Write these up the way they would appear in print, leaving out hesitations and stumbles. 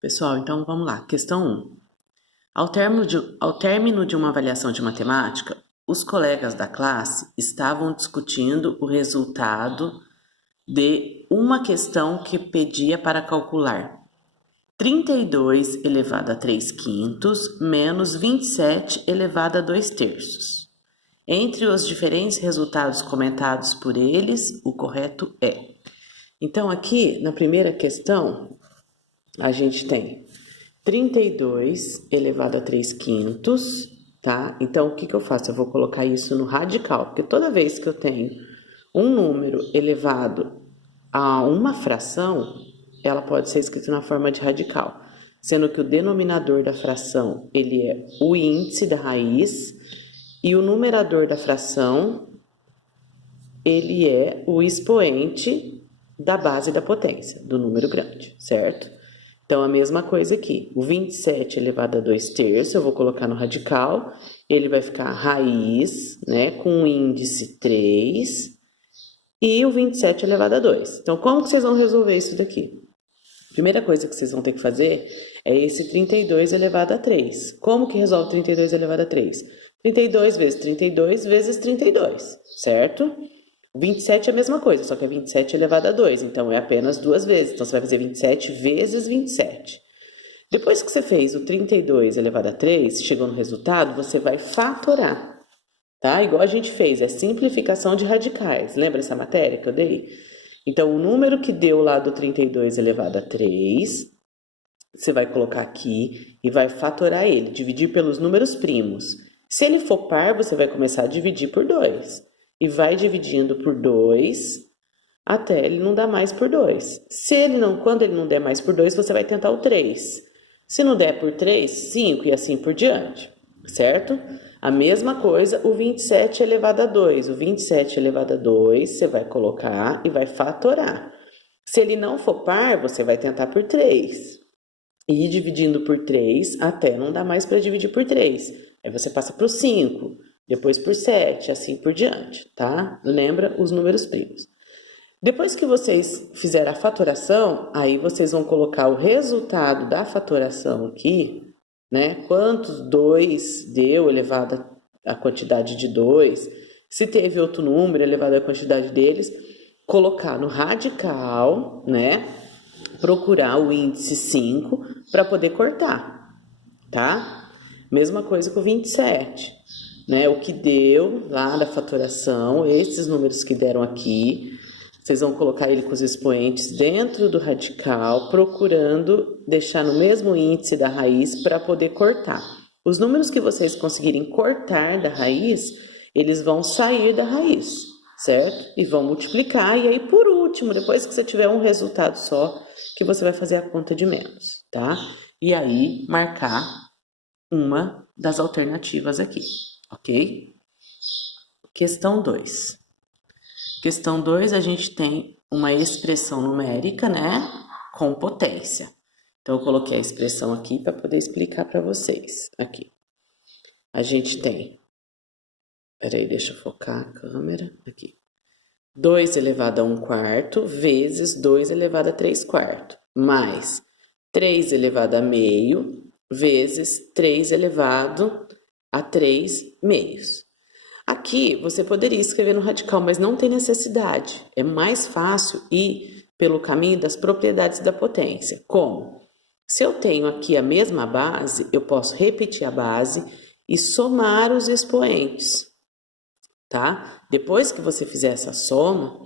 Pessoal, então vamos lá. Questão 1. Ao término de uma avaliação de matemática, os colegas da classe estavam discutindo o resultado de uma questão que pedia para calcular 32 elevado a 3 quintos menos 27 elevado a 2 terços. Entre os diferentes resultados comentados por eles, o correto é. Então, aqui na primeira questão, a gente tem 32 elevado a 3 quintos, tá? Então, o que eu faço? Eu vou colocar isso no radical, porque toda vez que eu tenho um número elevado a uma fração, ela pode ser escrita na forma de radical, sendo que o denominador da fração, ele é o índice da raiz, e o numerador da fração, ele é o expoente da base da potência, do número grande, certo? Então, a mesma coisa aqui, o 27 elevado a 2 terços, eu vou colocar no radical, ele vai ficar raiz, né, com o índice 3, e o 27 elevado a 2. Então, como que vocês vão resolver isso daqui? Primeira coisa que vocês vão ter que fazer é esse 32 elevado a 3. Como que resolve 32 elevado a 3? 32 vezes 32 vezes 32, certo? 27 é a mesma coisa, só que é 27 elevado a 2, então é apenas duas vezes. Então, você vai fazer 27 vezes 27. Depois que você fez o 32 elevado a 3, chegou no resultado, você vai fatorar, tá? Igual a gente fez, é simplificação de radicais. Lembra essa matéria que eu dei? Então, o número que deu lá do 32 elevado a 3, você vai colocar aqui e vai fatorar ele, dividir pelos números primos. Se ele for par, você vai começar a dividir por 2. E vai dividindo por 2 até ele não dar mais por 2. Quando ele não der mais por 2, você vai tentar o 3. Se não der por 3, 5 e assim por diante, certo? A mesma coisa, o 27 elevado a 2. O 27 elevado a 2, você vai colocar e vai fatorar. Se ele não for par, você vai tentar por 3. E ir dividindo por 3 até não dar mais para dividir por 3. Aí você passa para o 5, depois por 7, assim por diante, tá? Lembra os números primos. Depois que vocês fizerem a fatoração, aí vocês vão colocar o resultado da fatoração aqui, né? Quantos 2 deu elevado à quantidade de 2, se teve outro número elevado à quantidade deles, colocar no radical, né? Procurar o índice 5 para poder cortar, tá? Mesma coisa com o 27, né? O que deu lá da fatoração, esses números que deram aqui, vocês vão colocar ele com os expoentes dentro do radical, procurando deixar no mesmo índice da raiz para poder cortar. Os números que vocês conseguirem cortar da raiz, eles vão sair da raiz, certo? E vão multiplicar, e aí por último, depois que você tiver um resultado só, que você vai fazer a conta de menos, tá? E aí marcar uma das alternativas aqui, ok? Questão 2. Questão 2, a gente tem uma expressão numérica, né, com potência. Então, eu coloquei a expressão aqui para poder explicar para vocês. Aqui. A gente tem, peraí, deixa eu focar a câmera, aqui. 2 elevado a 1 quarto vezes 2 elevado a 3 quartos, mais 3 elevado a meio vezes 3 elevado a 3 meios. Aqui você poderia escrever no radical, mas não tem necessidade. É mais fácil ir pelo caminho das propriedades da potência. Como? Se eu tenho aqui a mesma base, eu posso repetir a base e somar os expoentes, tá? Depois que você fizer essa soma,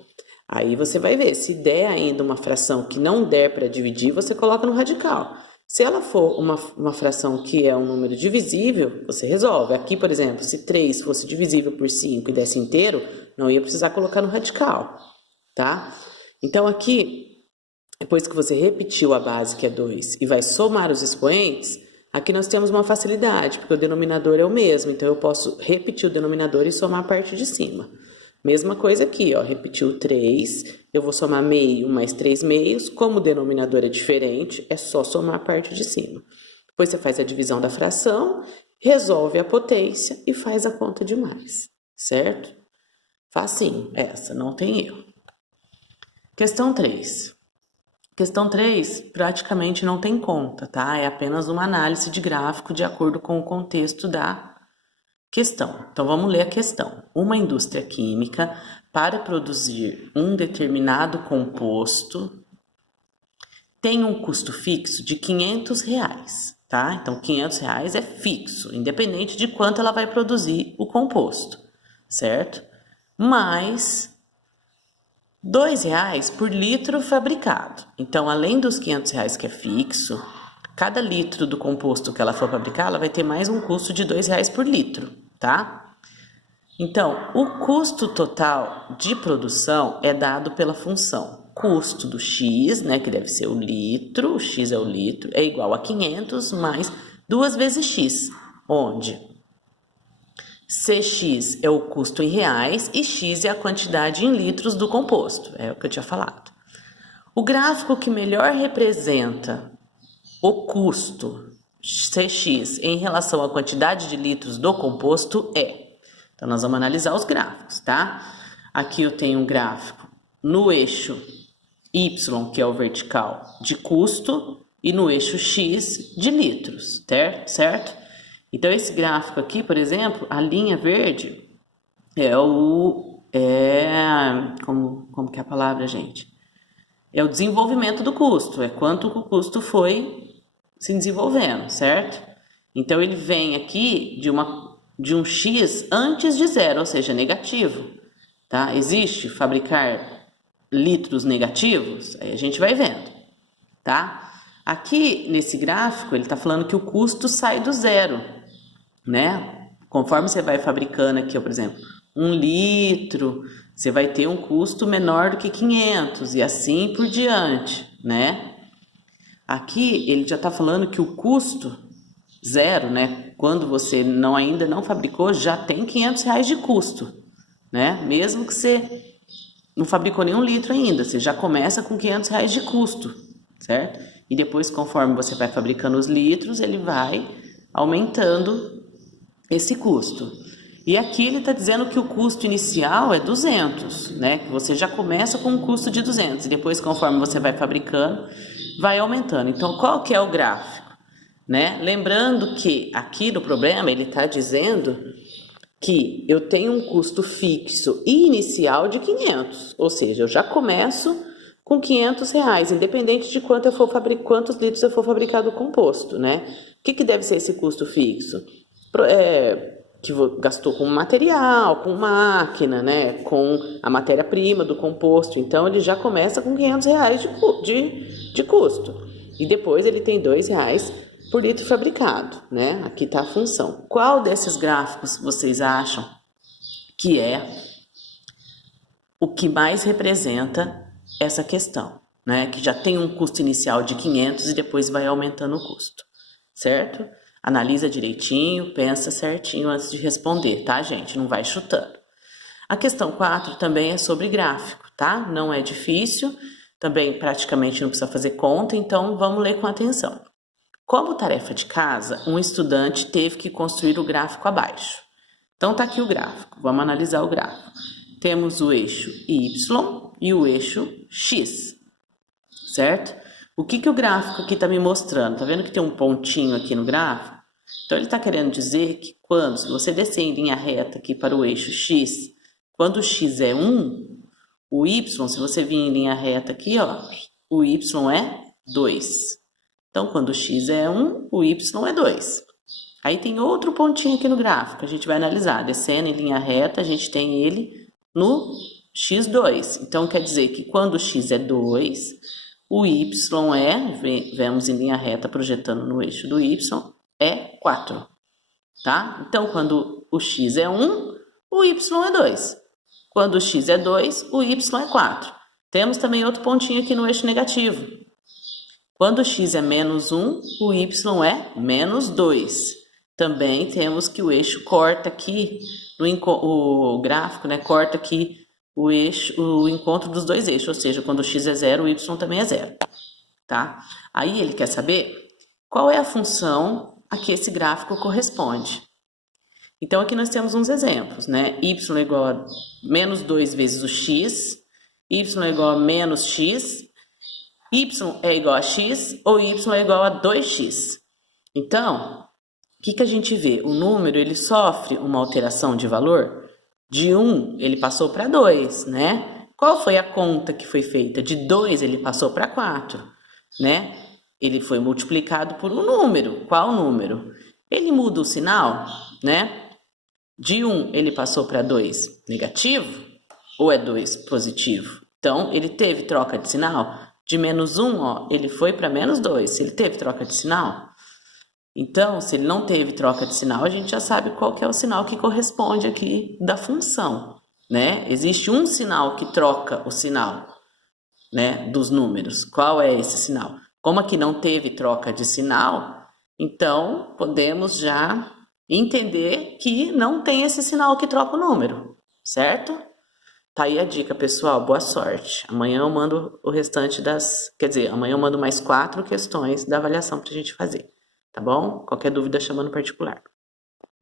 aí você vai ver. Se der ainda uma fração que não der para dividir, você coloca no radical. Se ela for uma fração que é um número divisível, você resolve. Aqui, por exemplo, se 3 fosse divisível por 5 e desse inteiro, não ia precisar colocar no radical, tá? Então, aqui, depois que você repetiu a base, que é 2, e vai somar os expoentes, aqui nós temos uma facilidade, porque o denominador é o mesmo. Então, eu posso repetir o denominador e somar a parte de cima. Mesma coisa aqui, ó, repetiu 3, eu vou somar meio mais 3 meios, como o denominador é diferente, é só somar a parte de cima. Depois você faz a divisão da fração, resolve a potência e faz a conta de mais, certo? Facinho, essa, não tem erro. Questão 3. Questão 3 praticamente não tem conta, tá? É apenas uma análise de gráfico de acordo com o contexto da questão. Então vamos ler a questão. Uma indústria química, para produzir um determinado composto, tem um custo fixo de R$ 500, tá? Então R$ 500 é fixo, independente de quanto ela vai produzir o composto, certo? Mais R$ 2 por litro fabricado. Então, além dos R$ 500 que é fixo, cada litro do composto que ela for fabricar, ela vai ter mais um custo de R$ 2 por litro, tá? Então, o custo total de produção é dado pela função custo do X, né, que deve ser o litro, o X é o litro, é igual a 500 mais 2 vezes X, onde Cx é o custo em reais e X é a quantidade em litros do composto, é o que eu tinha falado. O gráfico que melhor representa o custo Cx em relação à quantidade de litros do composto é... Então, nós vamos analisar os gráficos, tá? Aqui eu tenho um gráfico no eixo Y, que é o vertical, de custo, e no eixo X de litros, certo? Então, esse gráfico aqui, por exemplo, a linha verde como que é a palavra, gente? É o desenvolvimento do custo, é quanto o custo foi se desenvolvendo, certo? Então, ele vem aqui de um X antes de zero, ou seja, negativo, tá? Existe fabricar litros negativos? Aí a gente vai vendo, tá? Aqui, nesse gráfico, ele está falando que o custo sai do zero, né? Conforme você vai fabricando aqui, por exemplo, 1 litro, você vai ter um custo menor do que 500 e assim por diante, né? Aqui ele já está falando que o custo zero, né? Quando você ainda não fabricou, já tem R$ 500 de custo, né? Mesmo que você não fabricou nenhum litro ainda, você já começa com R$ 500 de custo, certo? E depois, conforme você vai fabricando os litros, ele vai aumentando esse custo. E aqui ele está dizendo que o custo inicial é 200, né? Que você já começa com um custo de 200 e depois, conforme você vai fabricando, vai aumentando. Então, qual que é o gráfico, né? Lembrando que aqui no problema ele está dizendo que eu tenho um custo fixo e inicial de 500, ou seja, eu já começo com R$ 500, independente de quantos litros eu for fabricar do composto, né? O que deve ser esse custo fixo? Que gastou com material, com máquina, né? Com a matéria-prima do composto. Então, ele já começa com R$ 500 de custo. E depois ele tem R$ 2 por litro fabricado, né? Aqui está a função. Qual desses gráficos vocês acham que é o que mais representa essa questão, né? Que já tem um custo inicial de 500 e depois vai aumentando o custo, certo? Analisa direitinho, pensa certinho antes de responder, tá, gente? Não vai chutando. A questão 4 também é sobre gráfico, tá? Não é difícil, também praticamente não precisa fazer conta, então vamos ler com atenção. Como tarefa de casa, um estudante teve que construir o gráfico abaixo. Então tá aqui o gráfico, vamos analisar o gráfico. Temos o eixo Y e o eixo X, certo? O que o gráfico aqui está me mostrando? Tá vendo que tem um pontinho aqui no gráfico? Então, ele está querendo dizer que se você descer em linha reta aqui para o eixo X, quando o X é 1, o Y, se você vir em linha reta aqui, ó, o Y é 2. Então, quando o X é 1, o Y é 2. Aí tem outro pontinho aqui no gráfico, a gente vai analisar. Descendo em linha reta, a gente tem ele no X2. Então, quer dizer que quando o X é 2, o Y vemos em linha reta projetando no eixo do Y, é 4, tá? Então, quando o X é 1, o Y é 2. Quando o X é 2, o Y é 4. Temos também outro pontinho aqui no eixo negativo. Quando o X é menos 1, o Y é menos 2. Também temos que o eixo corta aqui, o gráfico, né, corta aqui o encontro dos dois eixos, ou seja, quando o X é 0, o Y também é 0, tá? Aí ele quer saber qual é a função a que esse gráfico corresponde. Então, aqui nós temos uns exemplos, né? Y é igual a menos 2 vezes o X, Y é igual a menos X, y é igual a x ou y é igual a 2x. Então, o que a gente vê? O número, ele sofre uma alteração de valor. De 1, ele passou para 2, né? Qual foi a conta que foi feita? De 2, ele passou para 4, né? Ele foi multiplicado por um número. Qual número? Ele muda o sinal, né? De 1, ele passou para 2 negativo ou é 2 positivo? Então, ele teve troca de sinal. De menos 1, ó, ele foi para menos 2. Ele teve troca de sinal? Então, se ele não teve troca de sinal, a gente já sabe qual que é o sinal que corresponde aqui da função, né? Existe um sinal que troca o sinal, né, dos números. Qual é esse sinal? Como aqui não teve troca de sinal, então podemos já entender que não tem esse sinal que troca o número, certo? Tá aí a dica, pessoal. Boa sorte. Amanhã eu mando o restante amanhã eu mando mais 4 questões da avaliação pra gente fazer. Tá bom? Qualquer dúvida, chama no particular.